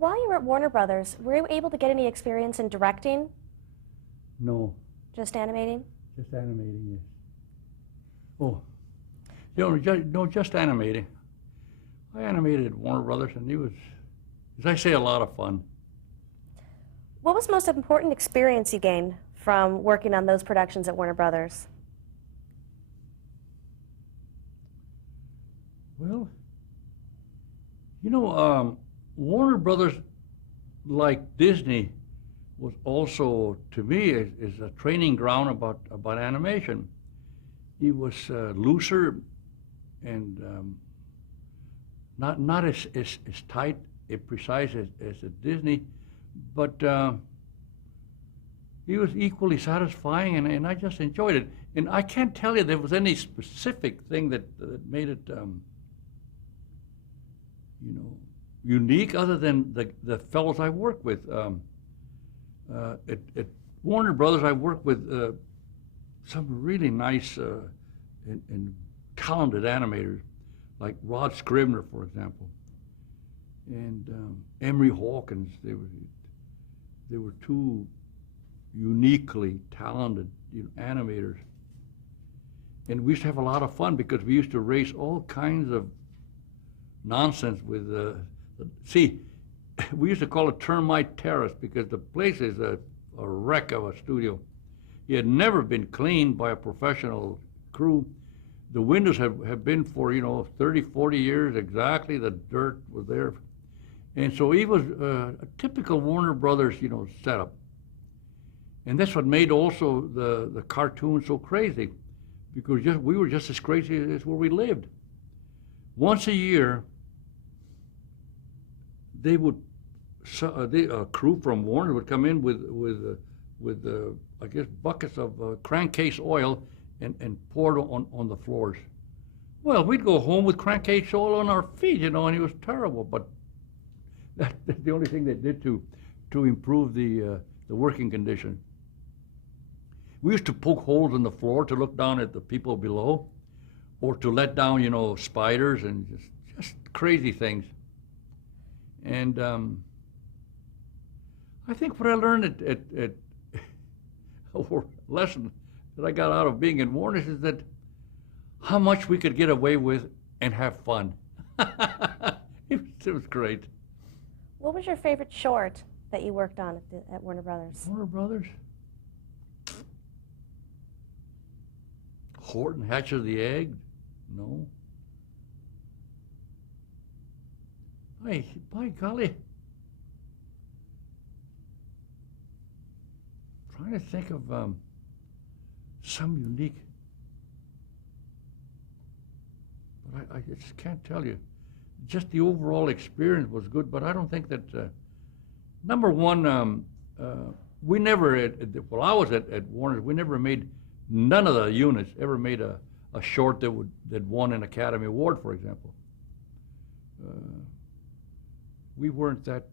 While you were at Warner Brothers, were you able to get any experience in directing? No, Just animating? just animating, yes. Oh, just animating. I animated at Warner Brothers, and it was, as I say, a lot of fun. What was the most important experience you gained from working on those productions at Warner Brothers? Well, Warner Brothers, like Disney, was also, to me, is a training ground about animation. It was looser and not as tight and precise as at Disney, but it was equally satisfying, and I just enjoyed it. And I can't tell you there was any specific thing that made it, unique, other than the fellows I worked with. At Warner Brothers, I worked with some really nice and talented animators, like Rod Scribner, for example, and Emery Hawkins. They were two uniquely talented animators, and we used to have a lot of fun because we used to race all kinds of nonsense with see, we used to call it Termite Terrace because the place is a wreck of a studio. It had never been cleaned by a professional crew. The windows have been for 30, 40 years exactly. The dirt was there, and so it was a typical Warner Brothers setup. And that's what made also the cartoon so crazy, because we were just as crazy as where we lived. Once a year, they would, a crew from Warner would come in with I guess buckets of crankcase oil and pour it on the floors. Well, we'd go home with crankcase oil on our feet, and it was terrible. But that's the only thing they did to improve the working condition. We used to poke holes in the floor to look down at the people below, or to let down, spiders and just crazy things. And I think what I learned at or lesson that I got out of being in Warner is that how much we could get away with and have fun. It was great. What was your favorite short that you worked on at Warner Brothers? Warner Brothers? Horton hatches the egg? No. By golly. Trying to think of some unique, but I just can't tell you. Just the overall experience was good, but I don't think that, number one, we never, while I was at Warner, we never made, none of the units ever made a short that won an Academy Award, for example. We weren't that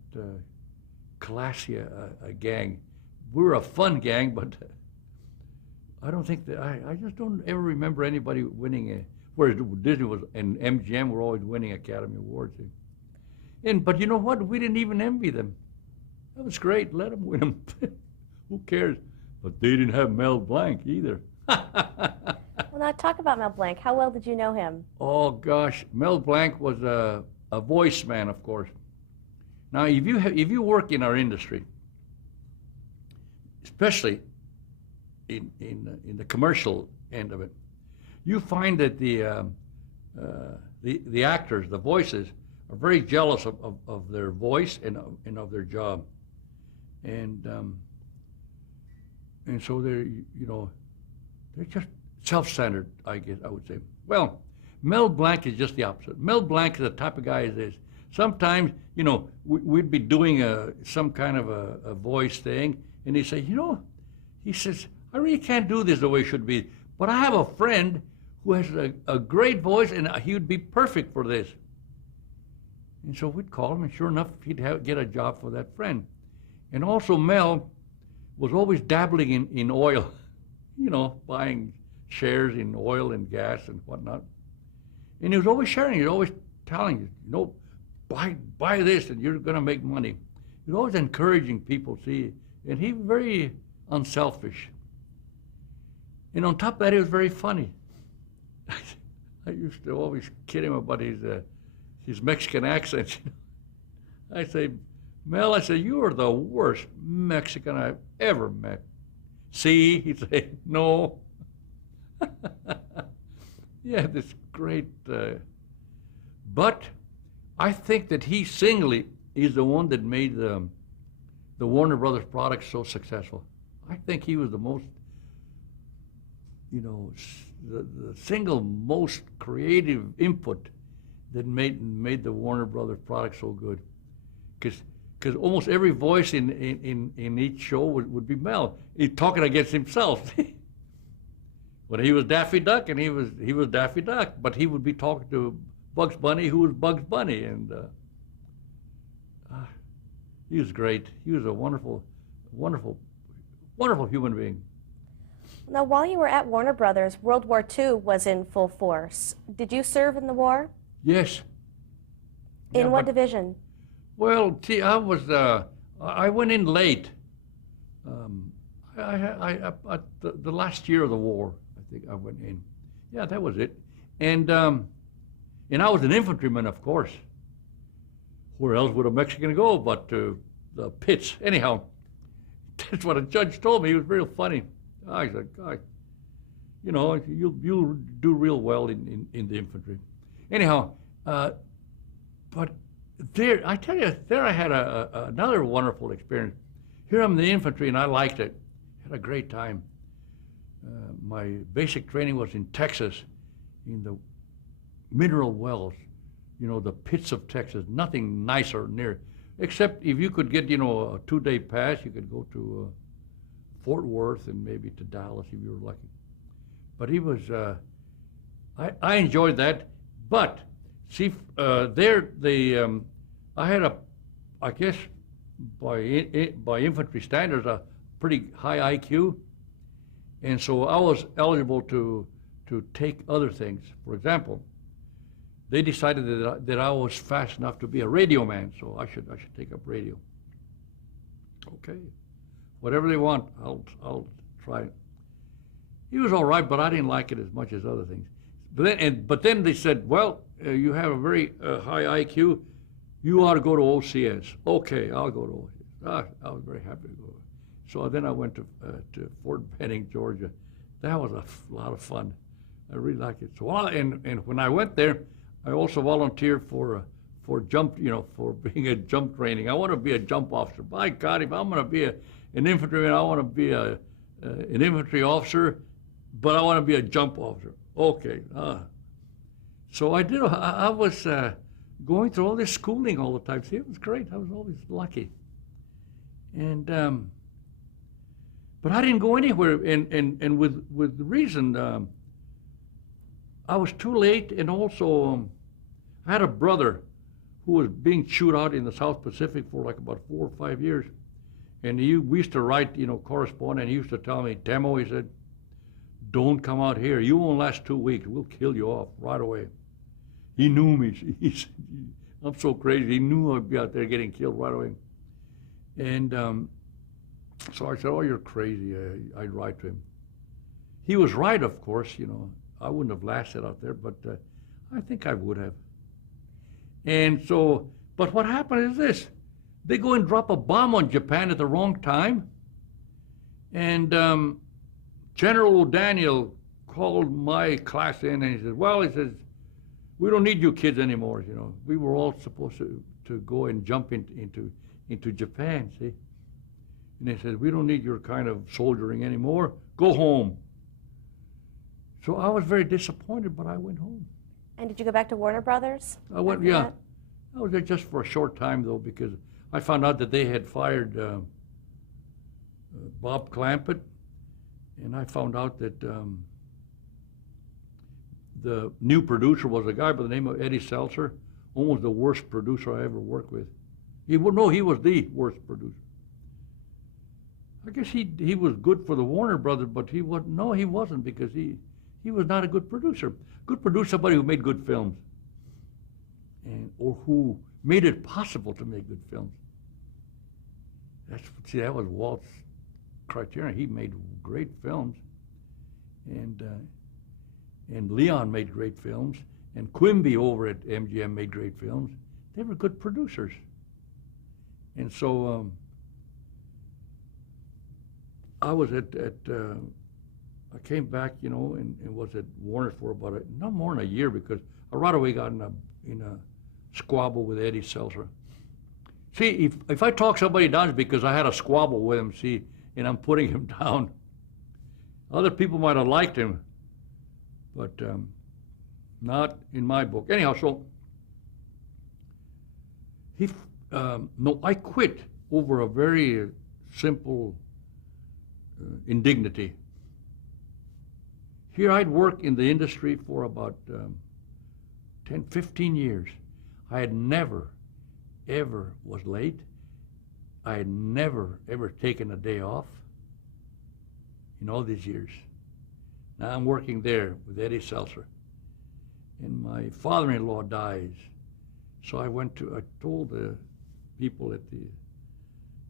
classy a gang. We were a fun gang, but I don't think that, I just don't ever remember anybody winning whereas Disney was, and MGM were always winning Academy Awards. But you know what? We didn't even envy them. That was great. Let them win them. Who cares? But they didn't have Mel Blanc either. Well, now talk about Mel Blanc. How well did you know him? Oh gosh, Mel Blanc was a voice man, of course. Now, if you work in our industry, especially in the commercial end of it, you find that the actors, the voices, are very jealous of their voice and of their job, and so they're just self-centered, I guess I would say. Well, Mel Blanc is just the opposite. Mel Blanc is the type of guy is this. Sometimes, we'd be doing some kind of a voice thing, and he'd say, he says, I really can't do this the way it should be, but I have a friend who has a great voice, and he would be perfect for this. And so we'd call him, and sure enough, he'd get a job for that friend. And also Mel was always dabbling in oil, buying shares in oil and gas and whatnot. And he was always sharing, he was always telling you, buy this and you're going to make money. He was always encouraging people, see, and he was very unselfish. And on top of that, he was very funny. I used to always kid him about his Mexican accent. I say, Mel, I say, you are the worst Mexican I've ever met. See? He'd say, no. Yeah, this great, but I think that he singly is the one that made the Warner Brothers products so successful. I think he was the most, the single most creative input that made the Warner Brothers products so good. Because almost every voice in each show would be Mel. He's talking against himself. When he was Daffy Duck, and he was Daffy Duck, but he would be talking to Bugs Bunny, who was Bugs Bunny, and he was great. He was a wonderful, wonderful, wonderful human being. Now, while you were at Warner Brothers, World War II was in full force. Did you serve in the war? Yes. In what division? Well, see, I went in late. The last year of the war, I think I went in. Yeah, that was it. And I was an infantryman, of course. Where else would a Mexican go but to the pits? Anyhow, that's what a judge told me. He was real funny. I said, God, you'll do real well in the infantry. Anyhow, but there, I tell you, there I had another wonderful experience. Here I'm in the infantry, and I liked it. Had a great time. My basic training was in Texas, in the mineral wells, the pits of Texas. Nothing nicer near, except if you could get, a 2-day pass, you could go to Fort Worth and maybe to Dallas if you were lucky. But he was, I enjoyed that. But see, there I had I guess by infantry standards, a pretty high IQ, and so I was eligible to take other things. For example, they decided that I was fast enough to be a radio man, so I should take up radio. Okay, whatever they want, I'll try it. He was all right, but I didn't like it as much as other things. But then they said, well, you have a very high IQ. You ought to go to OCS. Okay, I'll go to OCS. I was very happy to go. So then I went to Fort Benning, Georgia. That was a lot of fun. I really liked it. So and when I went there, I also volunteered for jump, for being a jump training. I want to be a jump officer. By God, if I'm going to be an infantryman, I want to be an infantry officer, but I want to be a jump officer. Okay. So I did. I was going through all this schooling all the time. See, it was great. I was always lucky. And but I didn't go anywhere. And with the reason, I was too late, and also I had a brother who was being chewed out in the South Pacific for like about 4 or 5 years. And we used to write, correspond, and he used to tell me, Temo, he said, don't come out here. You won't last 2 weeks. We'll kill you off right away. He knew me. He said, I'm so crazy. He knew I'd be out there getting killed right away. And so I said, oh, you're crazy. I'd write to him. He was right, of course. I wouldn't have lasted out there, but I think I would have. And so, but what happened is this. They go and drop a bomb on Japan at the wrong time. And General O'Daniel called my class in, and he said, well, he says, we don't need you kids anymore. We were all supposed to go and jump into Japan, see? And they said, we don't need your kind of soldiering anymore. Go home. So I was very disappointed, but I went home. And did you go back to Warner Brothers? I went, yeah. That? I was there just for a short time, though, because I found out that they had fired Bob Clampett, and I found out that the new producer was a guy by the name of Eddie Seltzer, almost the worst producer I ever worked with. He was the worst producer. I guess he was good for the Warner Brothers, but he wasn't, because he was not a good producer. Good producer, somebody who made good films, or who made it possible to make good films. See, that was Walt's criterion. He made great films, and Leon made great films, and Quimby over at MGM made great films. They were good producers, and so I was I came back, you know, and was at Warner for about not more than a year, because I right away got in a squabble with Eddie Seltzer. See, if I talk somebody down, it's because I had a squabble with him, see, and I'm putting him down. Other people might have liked him, but not in my book. Anyhow, so no, I quit over a very simple indignity. Here I'd worked in the industry for about 10, 15 years. I had never, ever was late. I had never, ever taken a day off in all these years. Now I'm working there with Eddie Seltzer. And my father-in-law dies. So I told the people at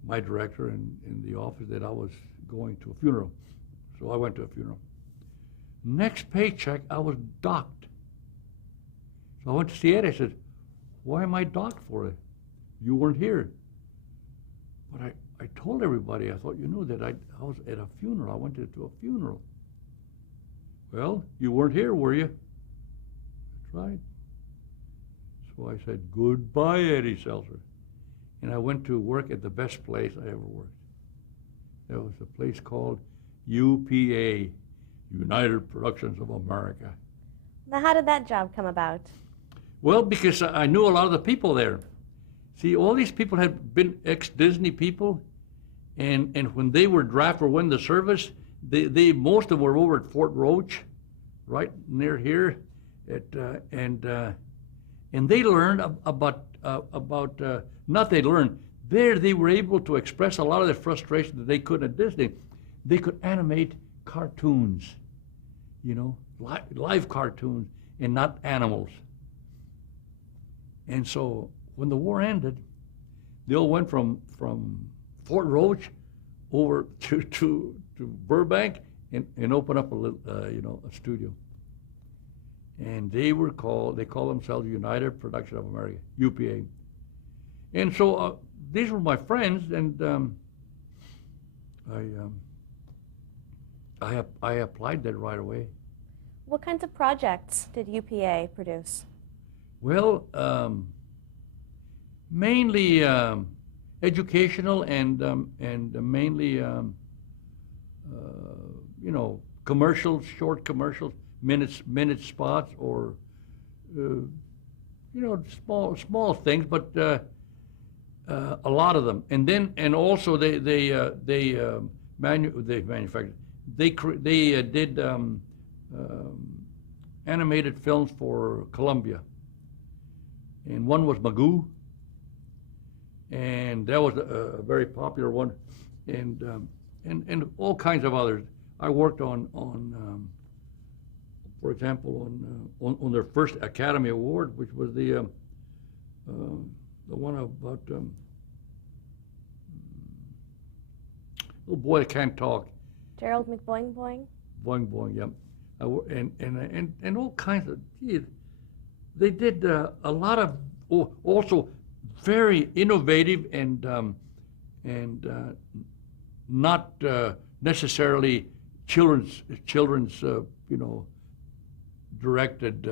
my director in the office that I was going to a funeral. So I went to a funeral. Next paycheck, I was docked. So I went to see Eddie. I said, why am I docked for it? You weren't here. But I told everybody, I thought you knew that I was at a funeral. I went to a funeral. Well, you weren't here, were you? That's right. So I said, goodbye, Eddie Seltzer. And I went to work at the best place I ever worked. That was a place called UPA, United Productions of America. Now, how did that job come about? Well, because I knew a lot of the people there. See, all these people had been ex-Disney people, and when they were drafted or went the service, they most of them were over at Fort Roach, right near here, and they learned about not they learned there they were able to express a lot of the frustration that they couldn't at Disney. They could animate cartoons, you know, live cartoons, and not animals. And so when the war ended, they all went from Fort Roach over to Burbank and opened up a little, a studio. And they call themselves United Production of America, UPA. And so these were my friends, and I applied that right away. What kinds of projects did UPA produce? Well, mainly educational and mainly commercials, short commercials, minute spots, or small things, but a lot of them. And also they manufactured. They did animated films for Columbia. And one was Magoo, and that was a very popular one, and all kinds of others. I worked on for example, on their first Academy Award, which was the one about little boy that can't talk. Gerald McBoing Boing? Boing Boing, yep. And all kinds of, geez, they did a lot of also very innovative and not necessarily children's directed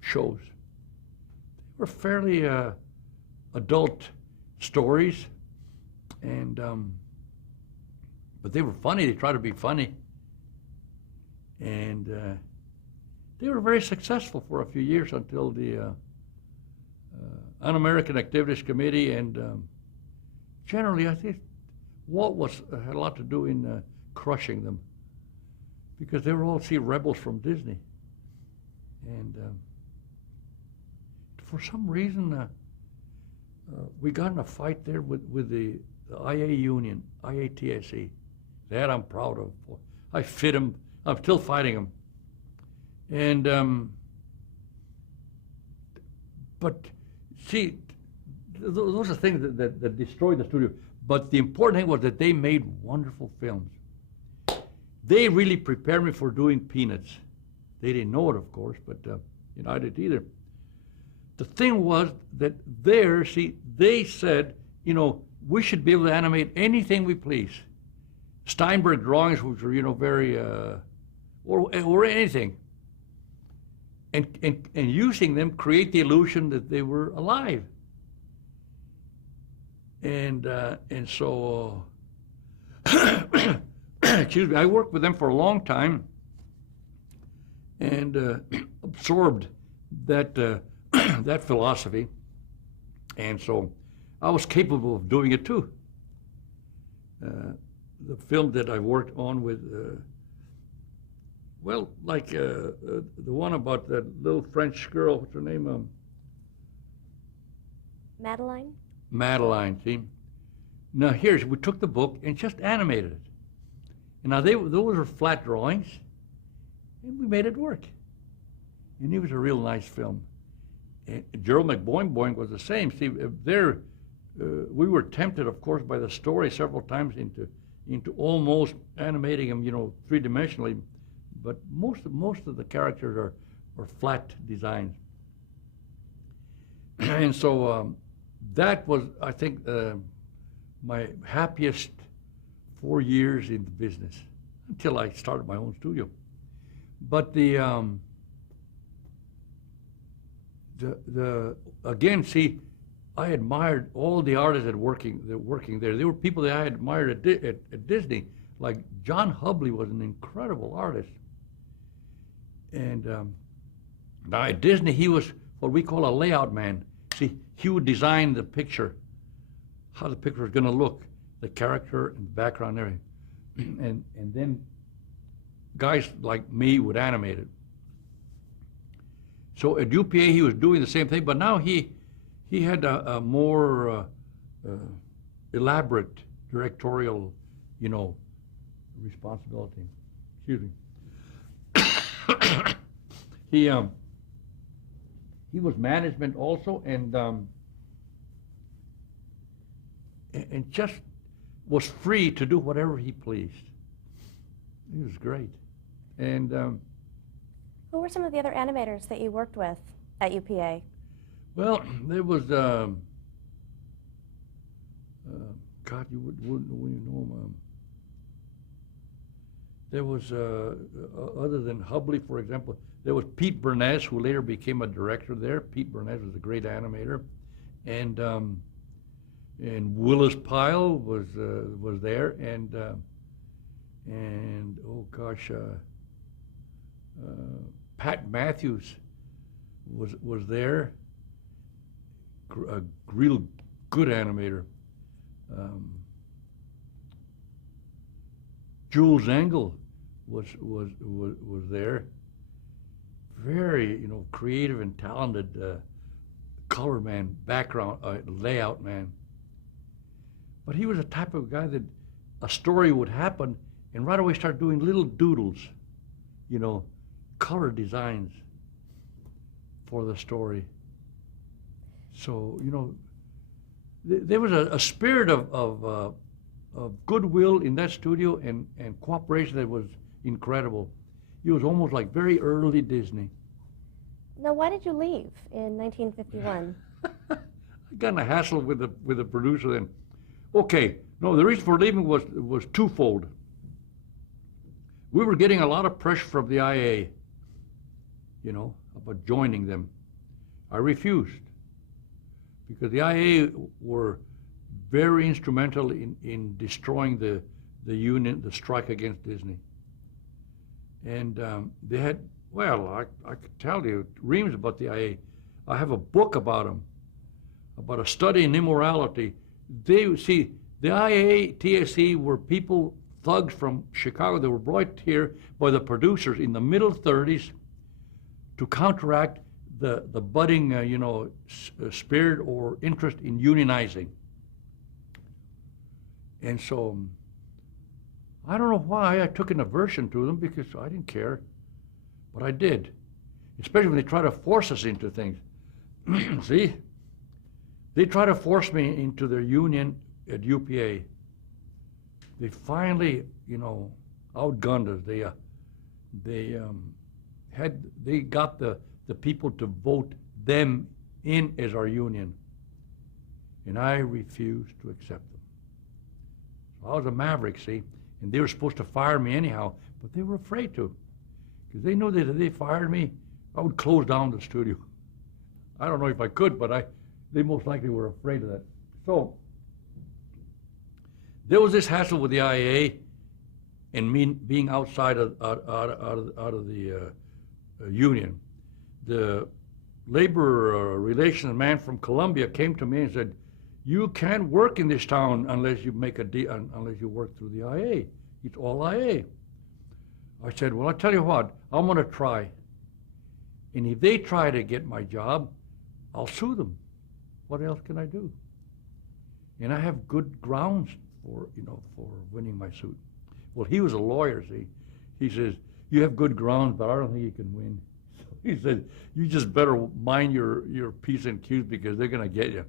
shows. They were fairly adult stories, and but they were funny. They tried to be funny, and they were very successful for a few years until the Un-American Activities Committee, and generally I think Walt had a lot to do in crushing them, because they were all rebels from Disney, and for some reason we got in a fight there with the IA union, IATSE. That I'm proud of. I fit them. I'm still fighting them. And but see, those are things that destroyed the studio. But the important thing was that they made wonderful films. They really prepared me for doing Peanuts. They didn't know it, of course, but I didn't either. The thing was that they said, we should be able to animate anything we please. Steinberg drawings, which were, very, or anything. And using them, create the illusion that they were alive. And so, excuse me, I worked with them for a long time and absorbed that that philosophy, and so I was capable of doing it too. The film that I worked on with, the one about that little French girl, what's her name? Madeline? Madeline, see? Now we took the book and just animated it. And now those were flat drawings, and we made it work. And it was a real nice film. And Gerald McBoing was the same. See, we were tempted, of course, by the story several times into almost animating them, three-dimensionally. But most of the characters are flat designs. And so that was, I think, my happiest 4 years in the business until I started my own studio. But again, see, I admired all the artists that working there. There were people that I admired at Disney, like John Hubley was an incredible artist. And now at Disney, he was what we call a layout man. See, he would design the picture, how the picture was going to look, the character and the background and everything. And then guys like me would animate it. So at UPA, he was doing the same thing, but now he had a more elaborate directorial, responsibility. Excuse me. He was management also, and just was free to do whatever he pleased. He was great. And who were some of the other animators that you worked with at UPA? well, there was God, you wouldn't know him. There was other than Hubley, for example, there was Pete Bernays, who later became a director there. Pete Bernays was a great animator, and Willis Pyle was there, and oh gosh, Pat Matthews was there, a real good animator. Jules Engel was there, very creative and talented color man, background layout man. But he was a type of guy that a story would happen and right away start doing little doodles, color designs for the story. So there was a spirit of goodwill in that studio and cooperation that was incredible. It was almost like very early Disney. Now, why did you leave in 1951? I got in a hassle with the producer then. Okay, no, the reason for leaving was twofold. We were getting a lot of pressure from the IA, about joining them. I refused because the IA were very instrumental in destroying the union, the strike against Disney. And they had, I could tell you reams about the IA. I have a book about them, about a study in immorality. The IA, TSE were people, thugs from Chicago that were brought here by the producers in the middle 30s to counteract the budding, spirit or interest in unionizing. And so I don't know why I took an aversion to them, because I didn't care, but I did, especially when they try to force us into things. See, They tried to force me into their union at UPA. They finally, outgunned us. They got the people to vote them in as our union, and I refused to accept them. So I was a maverick, see, and they were supposed to fire me anyhow, but they were afraid to, because they knew that if they fired me, I would close down the studio. I don't know if I could, but they most likely were afraid of that. So there was this hassle with the IAA and me being outside of the union. The labor relations man from Colombia came to me and said, "You can't work in this town unless you make unless you work through the IA. It's all IA." I said, "Well, I'll tell you what, I'm going to try. And if they try to get my job, I'll sue them. What else can I do? And I have good grounds for winning my suit." Well, he was a lawyer, see. He says, "You have good grounds, but I don't think you can win." So he said, "You just better mind your P's and Q's because they're going to get you."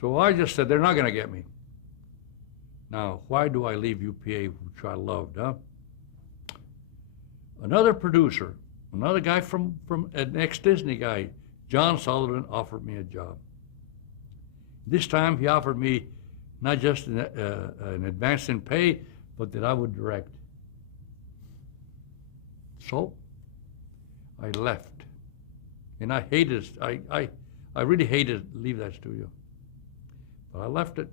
So I just said, "They're not going to get me." Now, why do I leave UPA, which I loved, huh? Another producer, another guy from an ex-Disney guy, John Sutherland, offered me a job. This time he offered me not just an advance in pay, but that I would direct. So I left, and I hated it. I really hated to leave that studio, but I left it.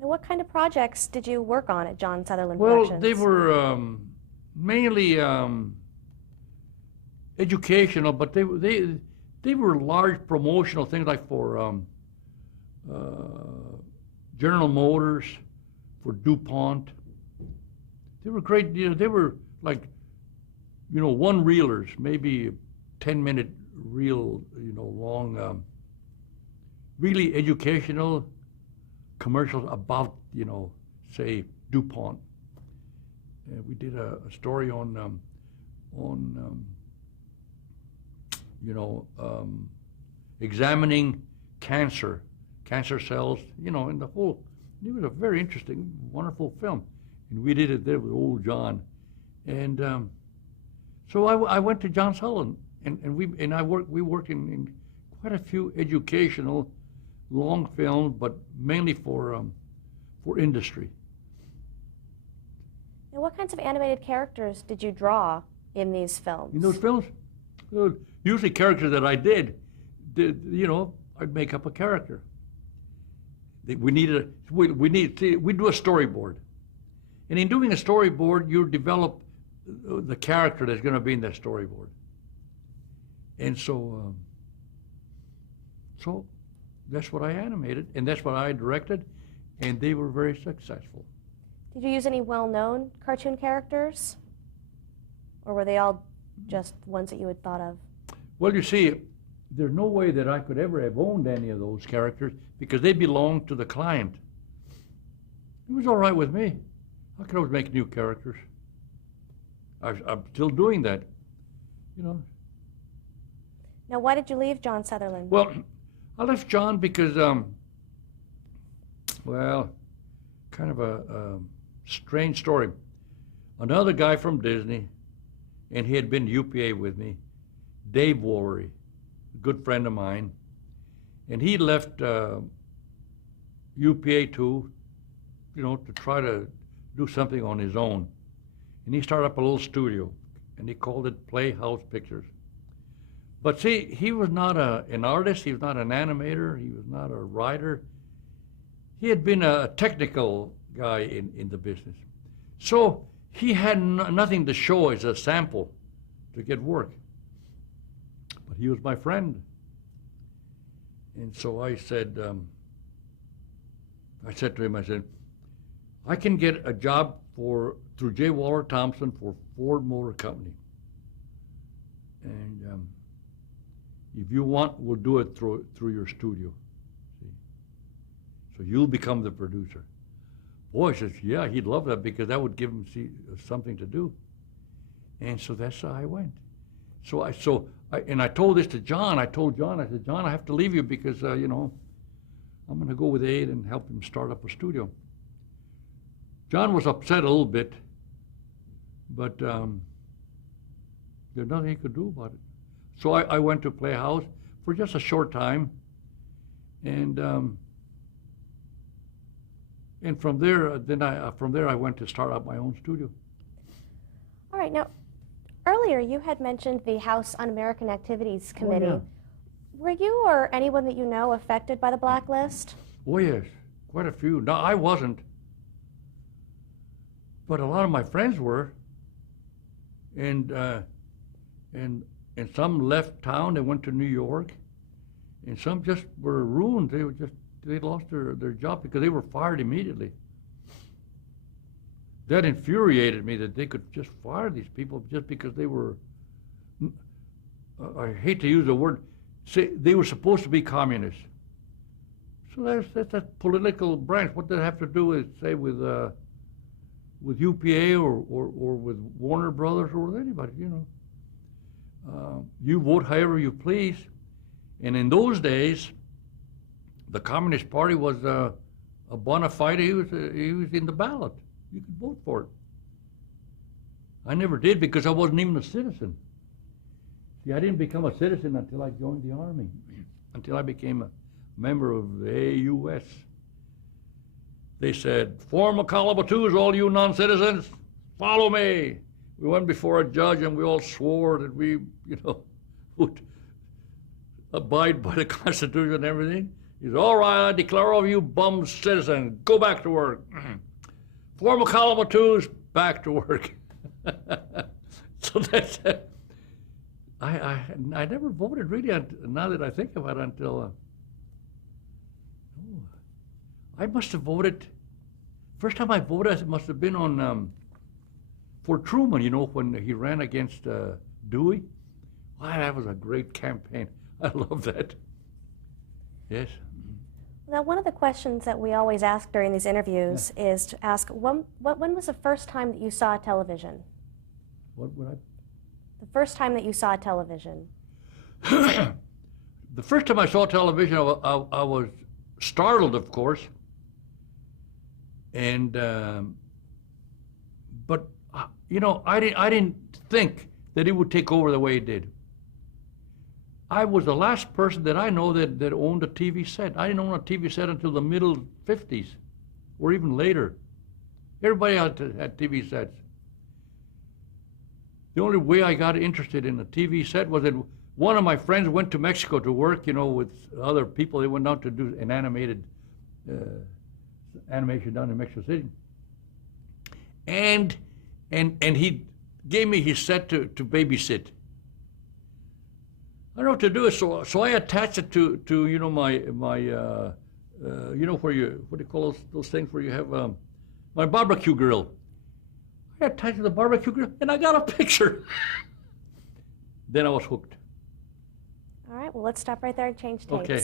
Now, what kind of projects did you work on at John Sutherland Well, Productions? they were mainly educational, but they were large promotional things, like for General Motors, for DuPont. They were great. They were like, one reelers, maybe 10-minute reel, long, really educational commercials about, say, DuPont. We did a story on examining cancer cells, and the whole. It was a very interesting, wonderful film, and we did it there with old John, and so I went to John Sullivan, and we worked in quite a few educational long films, but mainly for industry. Now, what kinds of animated characters did you draw in these films? In those films, usually characters that I did, I'd make up a character. We do a storyboard, and in doing a storyboard, you develop the character that's going to be in that storyboard, and so that's what I animated, and that's what I directed, and they were very successful. Did you use any well-known cartoon characters, or were they all just ones that you had thought of? Well, you see, there's no way that I could ever have owned any of those characters because they belonged to the client. It was all right with me. I could always make new characters. I'm still doing that, Now, why did you leave John Sutherland? Well, I left John because, kind of a strange story. Another guy from Disney, and he had been to UPA with me, Dave Woolery, a good friend of mine, and he left UPA too, to try to do something on his own. And he started up a little studio, and he called it Playhouse Pictures. But see, he was not an artist, he was not an animator, he was not a writer. He had been a technical guy in the business. So he had nothing to show as a sample to get work. But he was my friend. And so I said to him, I can get a job through J. Waller Thompson for Ford Motor Company. And if you want, we'll do it through your studio. See? So you'll become the producer. Boy, says, yeah, he'd love that because that would give him something to do. And so that's how I went. So I told this to John. I told John, I said, John, I have to leave you because, I'm going to go with Aid and help him start up a studio. John was upset a little bit, but there's nothing he could do about it. So I went to Playhouse for just a short time, and from there, I went to start up my own studio. All right, now, earlier you had mentioned the House Un-American Activities Committee. Oh, yeah. Were you or anyone that you know affected by the blacklist? Oh yes, quite a few. No, I wasn't, but a lot of my friends were, and some left town. They went to New York, and some just were ruined. They lost their job because they were fired immediately. That infuriated me that they could just fire these people just because they were, I hate to use the word, say they were supposed to be communists. So that's a political branch. What does that have to do with, say, with UPA or with Warner Brothers or with anybody, you know? You vote however you please. And in those days, the Communist Party was a bona fide. He was in the ballot. You could vote for it. I never did because I wasn't even a citizen. See, I didn't become a citizen until I joined the Army, until I became a member of the AUS. They said, form a column of twos, all you non-citizens, follow me. We went before a judge and we all swore that we, would abide by the Constitution and everything. He said, all right, I declare all of you bum citizens, go back to work. Form a column of twos, back to work. So that's, I never voted really, now that I think about it, until, I must have voted, first time I voted, it must have been on, for Truman, when he ran against Dewey. Wow, that was a great campaign. I love that. Yes. Now, one of the questions that we always ask during these interviews is to ask, when was the first time that you saw television? What would I? The first time that you saw television. The first time I saw television, I was startled, of course, and but I didn't think that it would take over the way it did. I was the last person that I know that owned a TV set. I didn't own a TV set until the middle 50s, or even later. Everybody had TV sets. The only way I got interested in a TV set was that one of my friends went to Mexico to work, with other people. They went out to do an animation down in Mexico City. And he gave me his set to babysit. I don't know what to do, so I attached it to my where what do you call those things where you have my barbecue grill. I attached it to the barbecue grill, and I got a picture. Then I was hooked. All right, well, let's stop right there and change tapes. Okay.